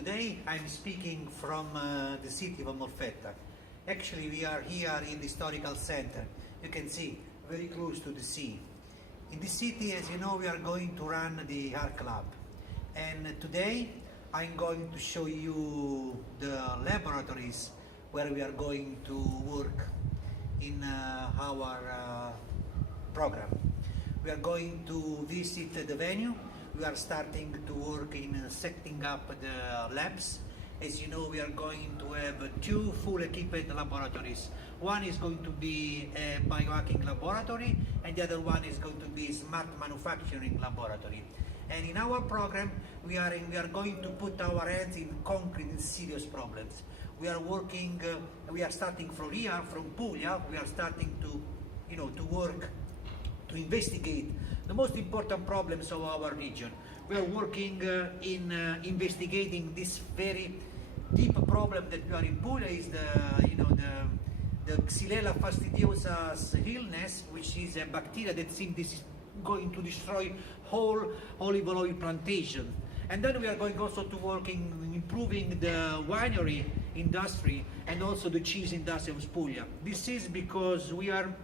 Today I'm speaking from the city of Molfetta. Actually, we are here in the historical center. You can see, very close to the sea. In this city, as you know, we are going to run the Ark Lab. And today I'm going to show you the laboratories where we are going to work in our program. We are going to visit the venue. We are starting to work in setting up the labs. As you know, we are going to have two full equipped laboratories. One is going to be a biohacking laboratory, and the other one is going to be a smart manufacturing laboratory. And in our program, we are going to put our hands in concrete and serious problems. We are working. We are starting from here, from Puglia. We are starting to work to investigate the most important problems of our region. We are working in investigating this very deep problem that we are in Puglia is the Xylella fastidiosa illness, which is a bacteria that seems this is going to destroy whole olive oil plantation. And then we are going also to work in improving the winery industry and also the cheese industry of Puglia. This is because we are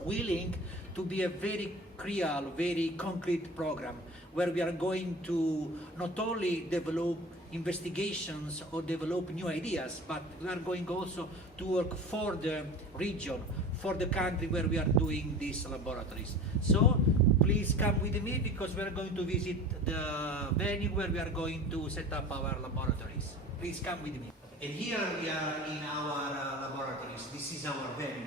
willing to be a very real, very concrete program where we are going to not only develop investigations or develop new ideas, but we are going also to work for the region, for the country where we are doing these laboratories. So please come with me because we are going to visit the venue where we are going to set up our laboratories. Please come with me. And here we are in our laboratories. This is our venue.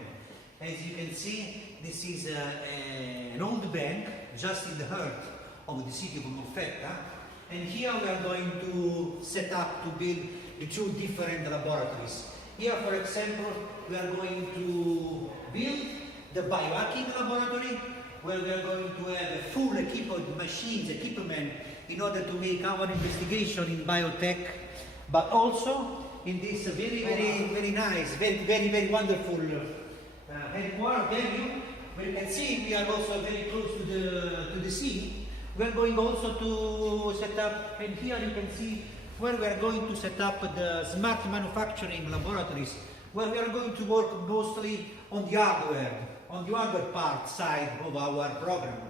As you can see, this is an old bank just in the heart of the city of Molfetta, and here we are going to set up to build the two different laboratories. Here, for example, we are going to build the biohacking laboratory, where we are going to have a full equipment machines, equipment, in order to make our investigation in biotech, but also in this very nice, very wonderful headquarters venue, where you can see we are also very close to the sea. We are going also to set up, and here you can see where we are going to set up the smart manufacturing laboratories, where we are going to work mostly on the hardware part side of our program.